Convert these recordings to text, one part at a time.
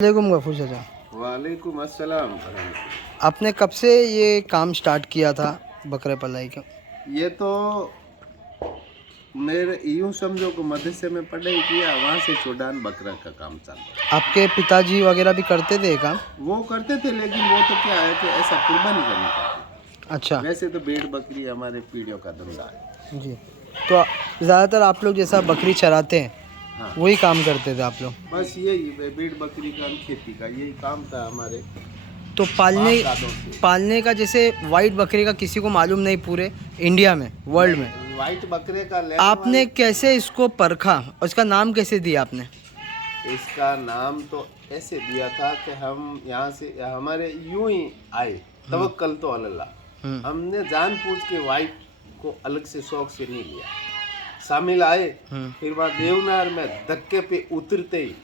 वालेकुम गफूर चाचा। वालेकुम अस्सलाम। आपने कब से ये काम स्टार्ट किया था बकरे पलाई का? ये तो मेरे यूं समझो कि मदरसे में पढ़ाई किया, वहाँ से चौडान बकरा का काम चालू है। आपके पिताजी वगैरह भी करते थे ये काम? वो करते थे, लेकिन वो तो क्या है कि ऐसा कुर्बानी करनी पड़ती अच्छा है। वैसे तो भेड़ बकरी हमारे पीढ़ियों का धंधा है। जी। तो ज़्यादातर आप लोग जैसा बकरी चराते हैं हाँ, वही काम करते थे आप लोग? बस यही भेड़ बकरी का, खेती का यही काम था हमारे तो बाप दादों से। पालने का जैसे वाइट बकरे का किसी को मालूम नहीं पूरे इंडिया में, वर्ल्ड में। वाइट बकरे का आपने कैसे इसको परखा और इसका नाम कैसे दिया आपने? इसका नाम तो ऐसे दिया था कि हम यहाँ से हमारे यूं ही आए, तवक्कल तो अल्लाह। हमने जानबूझ के वाइट को अलग से शौक से नहीं लिया, शामिल आए। फिर वहाँ देवनार में धक्के पे उतरते ही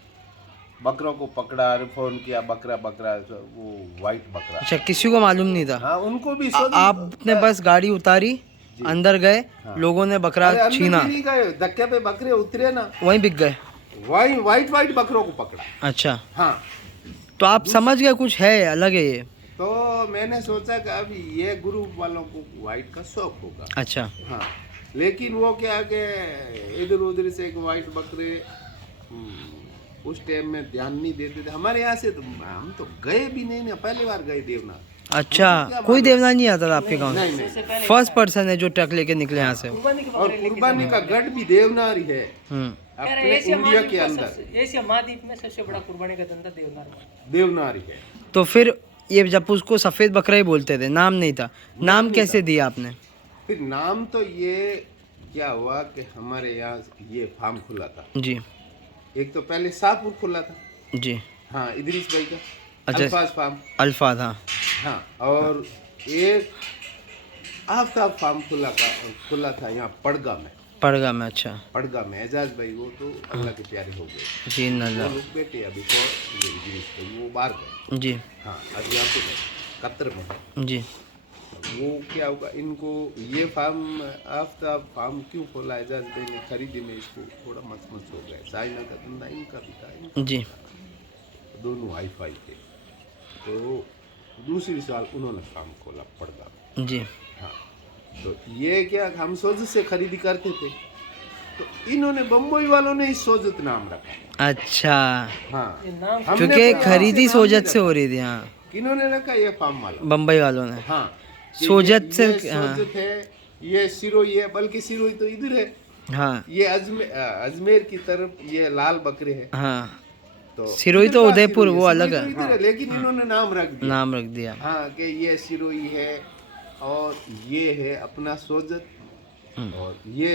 बकरों को पकड़ा और फोन किया, बकरा बकरा, वो वाइट बकरा। अच्छा, किसी को मालूम नहीं था? हाँ, उनको भी आपने बस गाड़ी उतारी, अंदर गए, हाँ। लोगों ने बकरा अरे अंदर छीना, भी नहीं गए, धक्के पे बकरे उतरे ना, वहीं बिक गए। वही वाइट वाइट बकरों को पकड़ा। अच्छा, हाँ, तो आप समझ गए कुछ है अलग है ये? तो मैंने सोचा कि अब ये ग्रुप वालों को वाइट का शौक होगा। अच्छा। हाँ, लेकिन वो क्या कि इधर उधर से एक वाइट बकरे उस टाइम में ध्यान नहीं देते थे। हमारे यहाँ से तो हम तो गए भी नहीं ना, पहली बार गए देवनाथ। अच्छा, कोई देवना नहीं आता था आपके गांव नहीं में? नहीं, फर्स्ट पर्सन है जो ट्रक लेके निकले यहाँ से। और कुर्बानी का गढ़ भी देवनार ही है अपने इंडिया के अंदर। एशिया महाद्वीप में सबसे बड़ा कुर्बानी का धंधा देवनार ही है। तो फिर ये जब उसको सफ़ेद बकरा ही बोलते थे, नाम नहीं था, नाम कैसे दिया आपने? फिर नाम तो ये क्या हुआ कि हमारे यहाँ ये फार्म खुला था जी एक, तो पहले शाहपुर खुला था। जी। हाँ, इदरीस भाई का। अच्छा, अल्फाज फार्म। अल्फाज, हाँ हाँ, और एक आफ्ताब फार्म खुला था यहाँ पड़गा में। पड़गा में? अच्छा, पड़गा में एजाज भाई, वो तो अल्लाह के प्यारे हो गए। जी वो नल्ला लोग बेटे अभी तो ये इदरीस भाई वो बाहर गए। जी हाँ, अभी यहाँ पे कतर में है। जी। वो क्या होगा, इनको ये फार्म आफ्ताब फार्म क्यों खोला एजाज भाई ने, खरीदी में इसको थोड़ा मच हो गया। चाइना का धंधा इनका भी था, इनका जी। भी था। दोनों हाई फाई थे। तो दूसरी साल उन्होंने फार्म खोला पड़गा में। जी। हाँ, तो ये क्या हम सोजत से खरीदी करते थे, तो इन्होंने बम्बई वालों ने ही सोजत नाम रखा। अच्छा, हाँ, क्योंकि खरीदी सोजत से हो रही थी। हाँ, किन्होंने रखा ये फार्म वाला, बम्बई वालों ने। हाँ, कि सोजत से, ये सोजत है, ये सिरोही है, बल्कि सिरोही तो इधर है। हाँ ये अजमेर की तरफ ये लाल बकरे है। हाँ, तो सिरोही तो उदयपुर, वो अलग सिरोही है। तो इधर है, लेकिन इन्होंने नाम रख दिया। नाम रख दिया। हाँ, कि ये सिरोही है और ये है अपना सोजत, और ये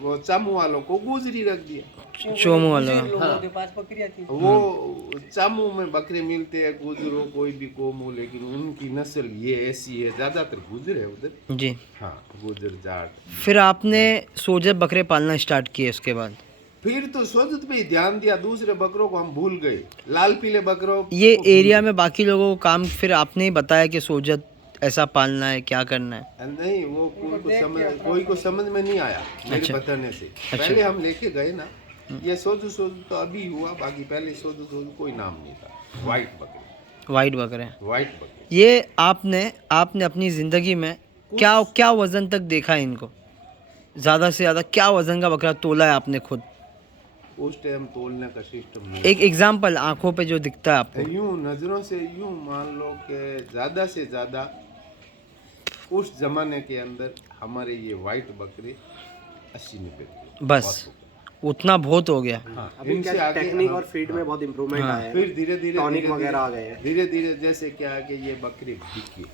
वो चामू वालों को गुजरी रख दिया। चोमू वाला। हाँ, के पास बकरियां थी। वो चामू में बकरे मिलते हैं, गुजरो कोई भी कौम हो, लेकिन उनकी नस्ल ये ऐसी है, ज्यादातर गुजर है उधर। जी। हाँ, गुजर जाट। फिर आपने सोजत बकरे पालना स्टार्ट किए उसके बाद? फिर तो सोजत पे ही ध्यान दिया, दूसरे बकरों को हम भूल गए। लाल पीले बकरों ये को एरिया में बाकी लोगों को काम फिर आपने ही बताया कि सोजत ऐसा पालना है, क्या करना है? नहीं, वो कोई को समझ में नहीं आया मेरे अच्छा। बताने से। पहले हम लेके गए ना, ये सोजू तो अभी हुआ, बाकी पहले सोजू कोई नाम नहीं था। वाइट बकरे, वाइट बकरे। वाइट बकरे। ये आपने अपनी ज़िंदगी में क्या क्या वज़न तक देखा है इनको? ज़्यादा से ज़्यादा क्या वज़न का बकरा तोला है आपने खुद? उस टाइम तोलने का सिस्टम नहीं। एक एग्जाम्पल आंखों पे जो दिखता है आपको। यूं नजरों से यूं मान लो कि ज्यादा से ज्यादा उस जमाने के अंदर हमारे ये वाइट बकरे 80-90 किलो बस उतना बहुत हो गया। हाँ, अभी इनसे क्या आगे टेक्निक और फीड में बहुत इम्प्रूवमेंट आया है। फिर धीरे धीरे टॉनिक वगैरह आ गए हैं। धीरे धीरे जैसे क्या है कि ये बकरे बिके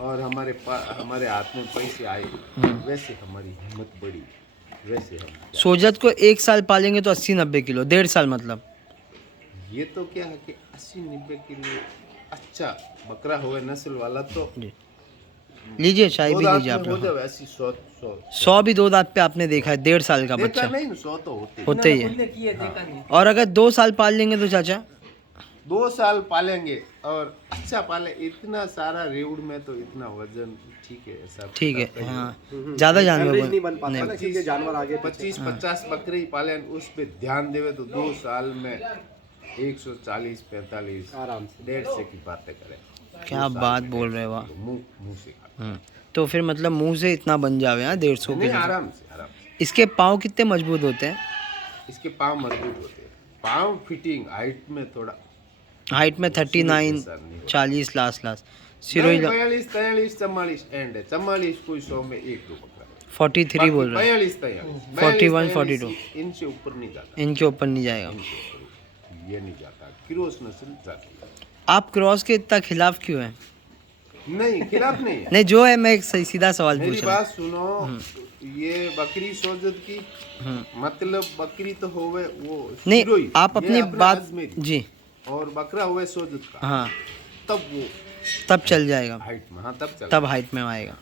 और हमारे हाथ में पैसे आए, वैसे हमारी हिम्मत बढ़ी, वैसे हम सोजत को 1 साल पालेंगे तो 80-90 किलो, 1.5 साल मतलब। ये तो क्या है कि 80-90 किलो अच्छा बकरा हुआ नस्ल वाला तो लीजिए चाय भी लीजिए आप हो लोग। जाए ऐसी 100 100 भी 2 दांत पे आपने देखा है, 1.5 साल का देखा बच्चा नहीं, 100 तो होते। होते ही है। किए देखा नहीं। और अगर 2 साल पाल लेंगे तो चाचा? 2 साल पालेंगे और अच्छा पाले, इतना सारा रेउड़ में तो इतना वजन ठीक है, ऐसा ठीक है। हाँ, ज़्यादा जानवर एवरेज नहीं बन पाता ना, क्योंकि जानवर आगे 25-50 बकरे ही पाले, उस पे ध्यान देवे तो 2 साल में 140-45 आराम से 150 की बातें करें। क्या बात बोल रहे हो आप। मुंह से खा। तो फिर मतलब मुंह से इतना बन जावे हाँ 150 नहीं, के। आराम से। इसके पाँव कितने मजबूत होते हैं? इसके पाँव मजबूत होते हैं। पाँव फिटिंग हाइट में थोड़ा हाइट में 39 40 लास्ट सिरोही 42 43 44 एंड है। 44 कोई 100 में 1-2 बकरा। 43 बोल रहे हैं। 42 41 42 इनसे ऊपर नहीं जाता। इनके ऊपर नहीं जाएगा। इनके ऊपर ये नहीं जाता। क्रोस नस्ल जाती है। आप क्रॉस के इतना खिलाफ क्यों हैं? नहीं, खिलाफ नहीं है। नहीं जो है, मैं एक सही सीधा सवाल मेरी पूछ रहा बात सुनो, ये बकरी सोजत की मतलब बकरी तो होवे वो हूँ। नहीं सिरोही, आप ये अपनी अपना बात अजमेरी, जी और बकरा हुआ सोजत का, हाँ तब वो तब चल जाएगा, हाइट में, हाँ तब चल तब हाइट में आएगा।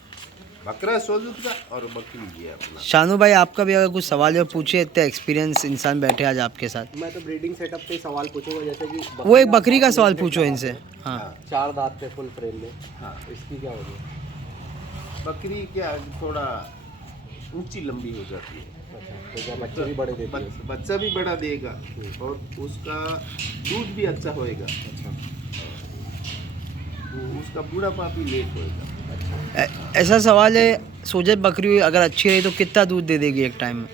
बकरा सोजत का और बकरी ये अपना। शानू भाई आपका भी अगर कुछ सवाल है पूछिए, इतने एक्सपीरियंस इंसान बैठे आज आपके साथ। मैं तो ब्रीडिंग सेटअप पे सवाल पूछूंगा, जैसे कि वो एक बकरी का सवाल पूछो इनसे। हाँ 4 दांत पे फुल फ्रेम में, हाँ, इसकी क्या होगी? बकरी क्या थोड़ा ऊंची लंबी हो जाती है। अच्छा, तो क्या बच्चे भी बड़े देती है? बच्चा भी बड़ा देगा और उसका दूध भी अच्छा होएगा। अच्छा, तो उसका बूढ़ापा भी लेट होएगा। ऐसा सवाल है, सोजत बकरी अगर अच्छी रही तो कितना दूध दे देगी एक टाइम में?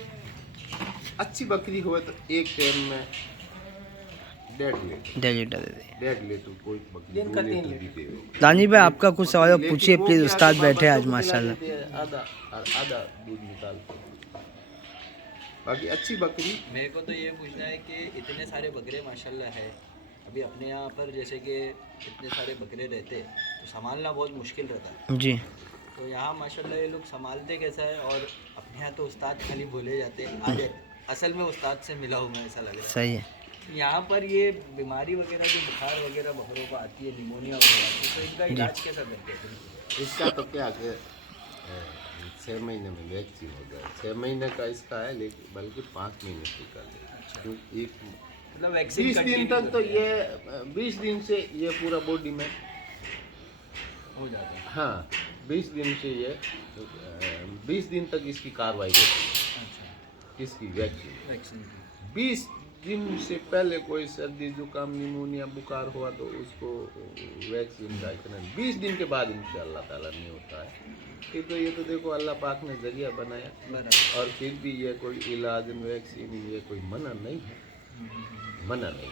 अच्छी बकरी हो तो एक टाइम में 1.5 लीटर 1.5 लीटर दे देगी। 1.5 लीटर कोई बकरी 2 लीटर भी देगा। दानी भाई आपका कुछ सवाल है पूछिए लेकिन वो प्लीज, क्या उस्ताद है, बैठे हैं आज बच्चों को माशाल्लाह। खिला देते हैं आधा और आधा दूध निकालते हैं। बाकी अच्छी बकरी। मेरे को तो ये पूछना है कि इतने सारे बकरे माशाल्लाह है, अभी अपने यहाँ पर जैसे कि इतने सारे बकरे रहते तो संभालना बहुत मुश्किल रहता है। जी तो यहाँ माशाल्लाह ये लोग संभालते कैसा है? और अपने यहाँ तो उस्ताद खाली बोले जाते हैं, आज असल में उस्ताद से मिला हूँ मैं, ऐसा लग रहा है। सही है। यहाँ पर ये बीमारी वगैरह जो बुखार वगैरह बकरों को आती है, निमोनिया वगैरह आती है, तो इनका इलाज कैसा करते हैं? इसका तो क्या कि 6 महीने में वैक्सीन हो जाए। 6 महीने का इसका है, लेकिन बल्कि 5 महीने से कर दे। तो एक मतलब वैक्सीन 20 दिन तक तो ये 20 दिन से ये पूरा बॉडी में हो जाता है। हाँ 20 दिन से ये 20 दिन तक इसकी कार्रवाई होती है। अच्छा, इसकी वैक्सीन वैक्सीन 20 दिन से पहले कोई सर्दी जुकाम निमोनिया बुखार हुआ तो उसको वैक्सीन का इतना 20 दिन के बाद इंशाअल्लाह ताला नहीं होता है। फिर तो ये तो देखो अल्लाह पाक ने जरिया बनाया, बराबर। और फिर भी ये कोई इलाज वैक्सीन ये कोई मना नहीं है, मना नहीं।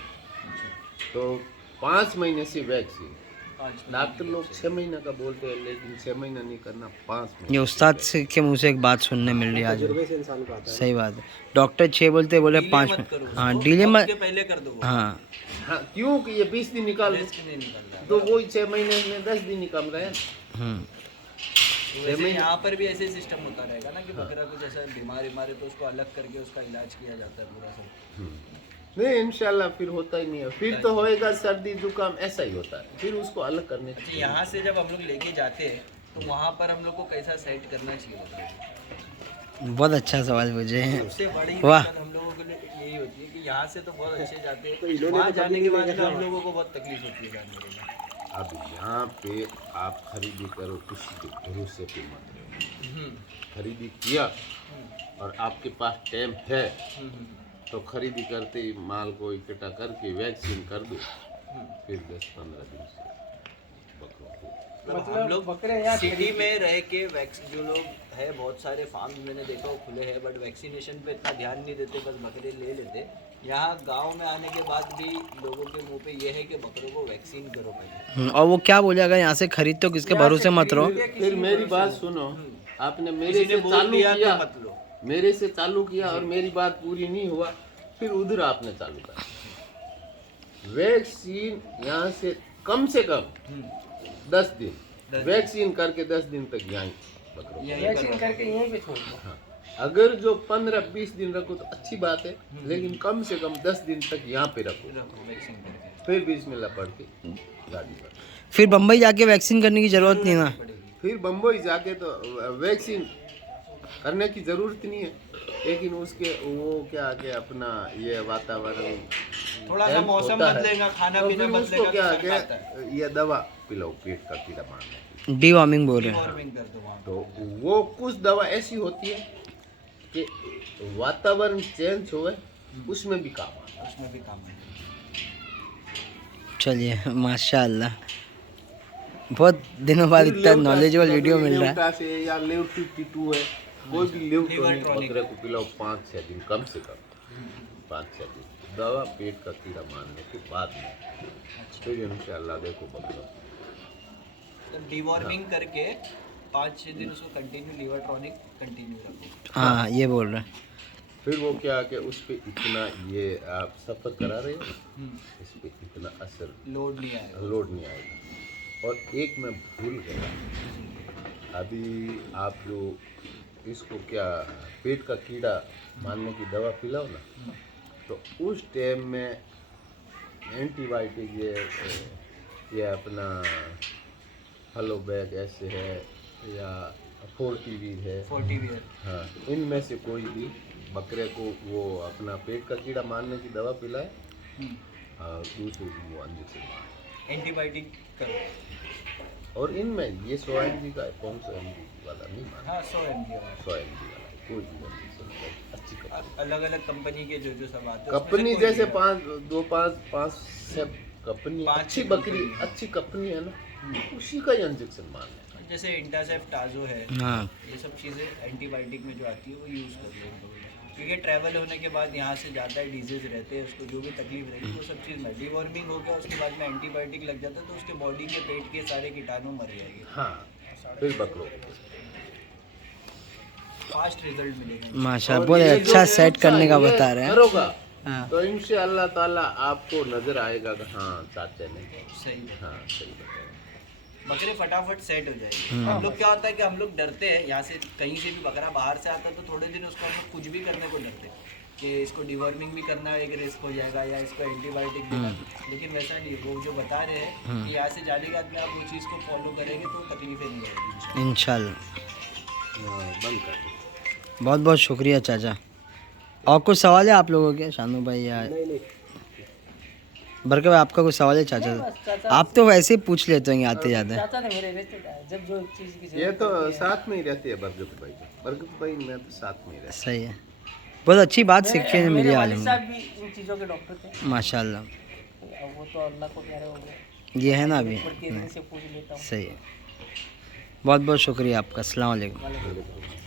तो 5 महीने से वैक्सीन, डॉक्टर लोग 6 महीने का बोलते हैं, लेकिन 6 महीना नहीं करना, 5 ये महीने। उस्ताद से के मुंह से एक बात सुनने मिल रही है आज। तजुर्बे से इंसान को आता है। सही बात है। डॉक्टर 6 बोलते बोले 5 मत में। करो हाँ उसको, डीले वक्त मत। के पहले कर दो वो। हाँ हाँ, क्योंकि ये 20 दिन निकाल रिस्क नहीं निकलता है। तो वही 6 महीने में 10 दिन निकल रहे हैं। तो वैसे यहाँ पर भी ऐसे ही सिस्टम होता रहेगा ना कि बकरा को जैसा बीमार है तो उसको अलग करके उसका इलाज किया जाता है पूरा सब। नहीं इंशाल्लाह फिर होता ही नहीं है। फिर तो होएगा सर्दी जुकाम, ऐसा ही होता है, फिर उसको अलग करने अच्छा, चाहिए। यहाँ से जब हम लोग लेके जाते हैं तो वहाँ पर हम लोग को कैसा सेट करना चाहिए बकरे को? बहुत अच्छा सवाल पूछे हैं। सबसे बड़ी वाह। दिक्कत हम लोगों के लिए यही होती है कि यहाँ से तो बहुत अच्छे जाते हैं, तो इन्होंने वहाँ तो जाने कभी के नहीं बाद देखा हम लोगों को बहुत तकलीफ होती है जाने के लिए। अब यहाँ पे आप खरीदी करो, किसी के भरोसे पे मत रहो। खरीदी किया और आपके पास टाइम है तो खरीदी करते ही माल को इकट्ठा करके वैक्सीन कर दो, फिर 10-15 दिन से बकरों को। मतलब हम लोग बकरे यहाँ सिटी में रह के वैक्सीन जो लोग है, बहुत सारे फार्म मैंने देखा वो खुले हैं बट वैक्सीनेशन पे इतना ध्यान नहीं देते, बस बकरे ले लेते। यहाँ गांव में आने के बाद भी लोगों के मुंह पे ये है कि बकरों को वैक्सीन करो पहले। और वो क्या बोले, अगर यहाँ से खरीद तो किसके भरोसे मत रहो। फिर मेरी बात सुनो, आपने मेरे किसी ने से बोल चालू दिया किया, तो मत लो। मेरे से चालू किया और मेरी बात पूरी नहीं हुआ, फिर उधर आपने चालू कर। वैक्सीन यहाँ से कम 10 दिन वैक्सीन करके 10 दिन तक यहाँ बकरों को। वैक्सीन करके यहीं पे छोड़ दो। हाँ, अगर जो 15-20 दिन रखो तो अच्छी बात है, लेकिन कम से कम 10 दिन तक यहाँ पे रखो, वैक्सीन करके फिर बिस्मिल्लाह पढ़ के गाड़ी पर। फिर बम्बई जाके वैक्सीन करने की जरूरत नहीं ना। फिर बम्बई जाके तो वैक्सीन करने की ज़रूरत नहीं है, लेकिन उसके वो क्या के अपना ये वातावरण थोड़ा सा हेल्प मौसम होता है, बदलेगा, खाना तो पीना फिर उसको बदलेगा, क्या तो फर्क आता है। के ये दवा पिलाओ पेट का कीड़ा मारने की। डीवार्मिंग बोल रहे हैं। वार्मिंग कर दो वहाँ तो वो कुछ दवा ऐसी होती है कि वातावरण चेंज होए उसमें भी काम आता है। उसमें भी काम है। चलिए माशाल्लाह, बहुत दिनों बाद इतना नॉलेजेबल वीडियो मिल रहा है। लेवटा से या लेव 52 है, कोई भी लेव बकरे को पिलाओ 5-6 दिन कम से कम, 5-6 दिन दवा पेट का कीड़ा मारने के बाद में, फिर इंशाल्लाह देखो बकरा तो डिवॉर्मिंग करके 5-6 दिन उसको कंटिन्यू लीवर टॉनिक कंटिन्यू रखो। हाँ ये बोल रहे हैं। फिर वो क्या कि उस पे इतना ये आप सफ़र करा रहे हो, इस पे इतना असर लोड नहीं आएगा। और एक मैं भूल गया, अभी आप जो इसको क्या पेट का कीड़ा मारने की दवा पिलाओ ना, तो उस टाइम में एंटीबायोटिक ये अपना हेलो बैग ऐसे है या 40 है, हाँ, इनमें से कोई भी बकरे को वो अपना पेट का कीड़ा मारने की दवा पिलाए और दूसरी वो इंजेक्शन एंटीबायोटिक करो। और इनमें ये 100 mg का है, कौन सा mg वाला नहीं माना, हाँ 100 mg वाला 100 mg वाला कोई भी इंजेक्शन अच्छी कंपनी, अलग अलग कंपनी के जो सब आते हैं कंपनी जैसे 5 कंपनी पाँच अच्छी छह बकरी अच्छी कंपनी है ना, उसी का ही इंजेक्शन मारना है। जैसे इंटासेफ टाजो है, हाँ ये सब चीज़ें एंटीबायोटिक में जो आती है वो यूज़ कर लो, क्योंकि ट्रैवल होने के बाद यहाँ से जाता है, डिजीज़ रहते हैं, उसको जो भी तकलीफ रहेगी वो सब चीज़ में डिवॉर्मिंग हो गया, उसके बाद में एंटीबायोटिक लग जाता है तो उसके बॉडी के पेट के सारे कीटाणु मर जाएंगे। हाँ, फिर बकरो फास्ट रिजल्ट मिलेगा। माशाल्लाह, बहुत अच्छा सेट करने का बता रहे हैं। करोगा हाँ तो इंशाअल्लाह ताला आपको नजर आएगा कि हाँ चाचा ने सही है। हाँ सही बताया। बकरे फटाफट सेट हो जाएंगे। हम लोग क्या होता है कि हम लोग डरते हैं, यहाँ से कहीं से भी बकरा बाहर से आता है तो थोड़े दिन उसको हम लोग कुछ भी करने को डरते हैं कि इसको डिवॉर्मिंग भी करना एक रिस्क हो जाएगा या इसको एंटीबायोटिक देना, लेकिन वैसा नहीं है। वो जो बता रहे हैं कि यहाँ से जाने के बाद में आप उस चीज़ को फॉलो करेंगे तो तकलीफें नहीं रहेगी इंशाल्लाह। हाँ, बंद कर दो। बहुत बहुत शुक्रिया चाचा। और कुछ सवाल है आप लोगों के, शानू भाई या बरकर भाई, आपका कुछ सवाल है चाचा से? आप तो वैसे ही पूछ लेते होंगे आते जाते। चाचा ने मेरे रिश्तेदार जब जो चीज़ की ये तो साथ में ही रहती है बरकत भाई, बरकत भाई मैं तो साथ में ही रहता सही है, बहुत अच्छी बात सीखने में मिली आलम साहब भी इन चीज़ों के डॉक्टर थे। माशाल्लाह। अब वो तो अल्लाह को प्यारे हो गए, ये है ना अभी, पर केंद्र से पूछ लेता हूँ। सही है। बहुत बहुत शुक्रिया आपका। अस्सलाम वालेकुम। हूँ।